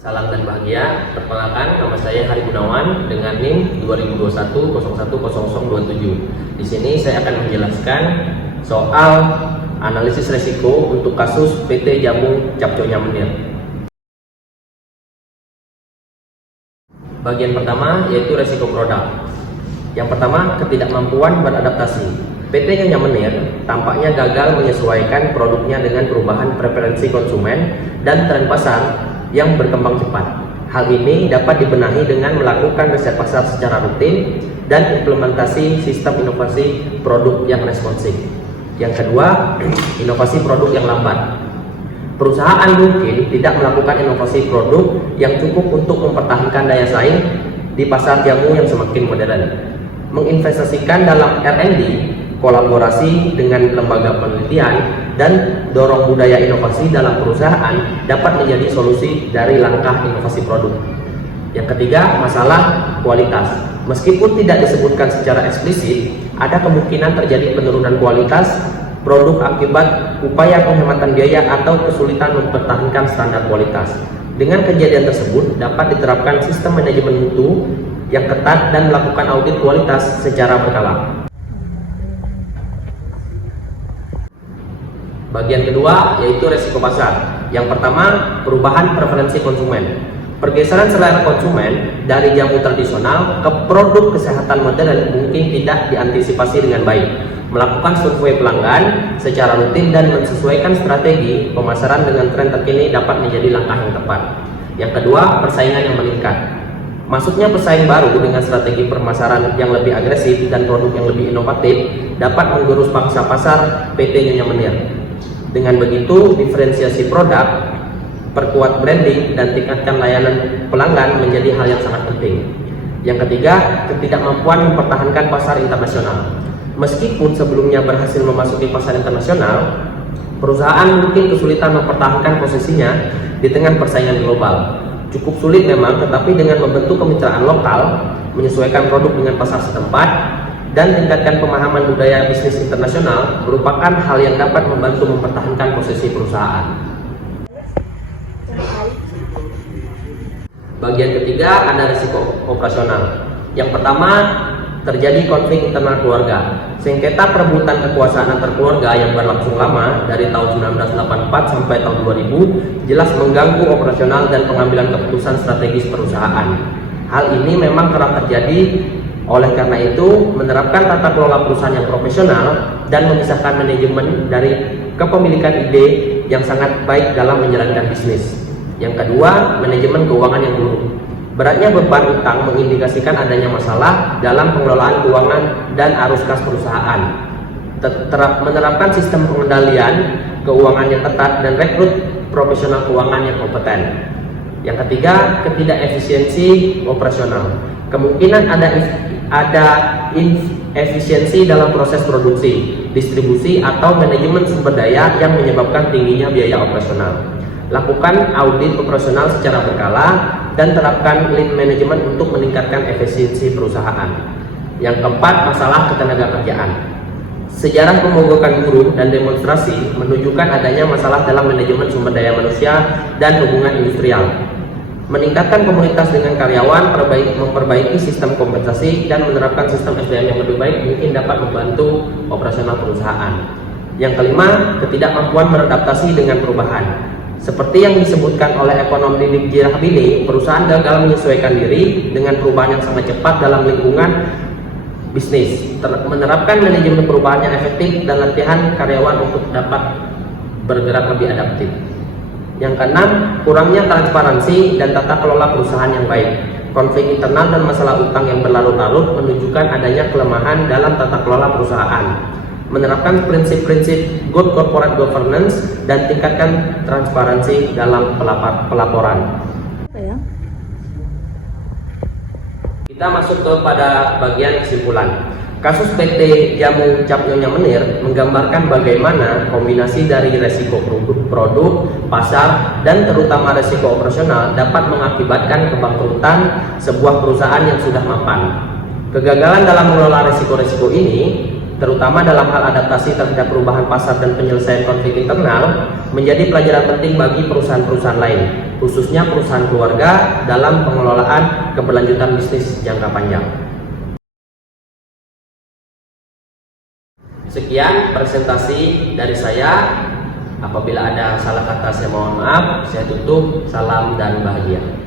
Salam dan bahagia. Perkenalkan, nama saya Hari Gunawan dengan NIM 2021 010027. Di sini saya akan menjelaskan soal analisis resiko untuk kasus PT Jamu Cap Nyonya Menir. Bagian pertama yaitu resiko produk. Yang pertama, ketidakmampuan beradaptasi. PT Nyonya Menir tampaknya gagal menyesuaikan produknya dengan perubahan preferensi konsumen dan tren pasar yang berkembang cepat. Hal ini dapat dibenahi dengan melakukan riset pasar secara rutin dan implementasi sistem inovasi produk yang responsif. Yang kedua, inovasi produk yang lambat. Perusahaan mungkin tidak melakukan inovasi produk yang cukup untuk mempertahankan daya saing di pasar jamu yang semakin modern. Menginvestasikan dalam R&D, kolaborasi dengan lembaga penelitian, dan dorong budaya inovasi dalam perusahaan dapat menjadi solusi dari langkah inovasi produk. Yang ketiga, masalah kualitas. Meskipun tidak disebutkan secara eksplisit, ada kemungkinan terjadi penurunan kualitas produk akibat upaya penghematan biaya atau kesulitan mempertahankan standar kualitas. Dengan kejadian tersebut, dapat diterapkan sistem manajemen mutu yang ketat dan melakukan audit kualitas secara berkala. Bagian kedua yaitu resiko pasar. Yang pertama, perubahan preferensi konsumen. Pergeseran selera konsumen dari jamu tradisional ke produk kesehatan modern mungkin tidak diantisipasi dengan baik. Melakukan survei pelanggan secara rutin dan menyesuaikan strategi pemasaran dengan tren terkini dapat menjadi langkah yang tepat. Yang kedua, persaingan yang meningkat. Masuknya pesaing baru dengan strategi pemasaran yang lebih agresif dan produk yang lebih inovatif dapat menggerus pangsa pasar PT Nyonya Menir. Dengan begitu, diferensiasi produk, perkuat branding, dan tingkatkan layanan pelanggan menjadi hal yang sangat penting. Yang ketiga, ketidakmampuan mempertahankan pasar internasional. Meskipun sebelumnya berhasil memasuki pasar internasional, perusahaan mungkin kesulitan mempertahankan posisinya di tengah persaingan global. Cukup sulit memang, tetapi dengan membentuk kemitraan lokal, menyesuaikan produk dengan pasar setempat, dan tingkatkan pemahaman budaya bisnis internasional merupakan hal yang dapat membantu mempertahankan posisi perusahaan. Bagian ketiga ada risiko operasional. Yang pertama, terjadi konflik internal keluarga. Sengketa perebutan kekuasaan antar keluarga yang berlangsung lama dari tahun 1984 sampai tahun 2000 jelas mengganggu operasional dan pengambilan keputusan strategis perusahaan. Hal ini memang kerap terjadi. Oleh karena itu, menerapkan tata kelola perusahaan yang profesional dan memisahkan manajemen dari kepemilikan ide yang sangat baik dalam menjalankan bisnis. Yang kedua, manajemen keuangan yang buruk. Beratnya beban utang mengindikasikan adanya masalah dalam pengelolaan keuangan dan arus kas perusahaan. Menerapkan sistem pengendalian keuangan yang ketat dan rekrut profesional keuangan yang kompeten. Yang ketiga, ketidakefisiensi operasional. Kemungkinan ada inefisiensi dalam proses produksi, distribusi, atau manajemen sumber daya yang menyebabkan tingginya biaya operasional. Lakukan audit operasional secara berkala dan terapkan lean management untuk meningkatkan efisiensi perusahaan. Yang keempat, masalah ketenagakerjaan. Sejarah pemogokan buruh dan demonstrasi menunjukkan adanya masalah dalam manajemen sumber daya manusia dan hubungan industrial. Meningkatkan komunitas dengan karyawan, memperbaiki sistem kompensasi, dan menerapkan sistem SDM yang lebih baik mungkin dapat membantu operasional perusahaan. Yang kelima, ketidakmampuan beradaptasi dengan perubahan. Seperti yang disebutkan oleh ekonom Didik Jirahbini, perusahaan gagal menyesuaikan diri dengan perubahan yang sangat cepat dalam lingkungan bisnis. Menerapkan manajemen perubahan yang efektif dan latihan karyawan untuk dapat bergerak lebih adaptif. Yang keenam, kurangnya transparansi dan tata kelola perusahaan yang baik. Konflik internal dan masalah utang yang berlarut-larut menunjukkan adanya kelemahan dalam tata kelola perusahaan. Menerapkan prinsip-prinsip good corporate governance dan tingkatkan transparansi dalam pelaporan. Kita masuk kepada bagian kesimpulan. Kasus PT Jamu Cap Nyonya Menir menggambarkan bagaimana kombinasi dari resiko produk, pasar, dan terutama resiko operasional dapat mengakibatkan kebangkrutan sebuah perusahaan yang sudah mapan. Kegagalan dalam mengelola resiko-resiko ini, terutama dalam hal adaptasi terhadap perubahan pasar dan penyelesaian konflik internal, menjadi pelajaran penting bagi perusahaan-perusahaan lain. khususnya perusahaan keluarga dalam pengelolaan keberlanjutan bisnis jangka panjang. Sekian presentasi dari saya. Apabila ada salah kata saya mohon maaf. Saya tutup. Salam dan bahagia.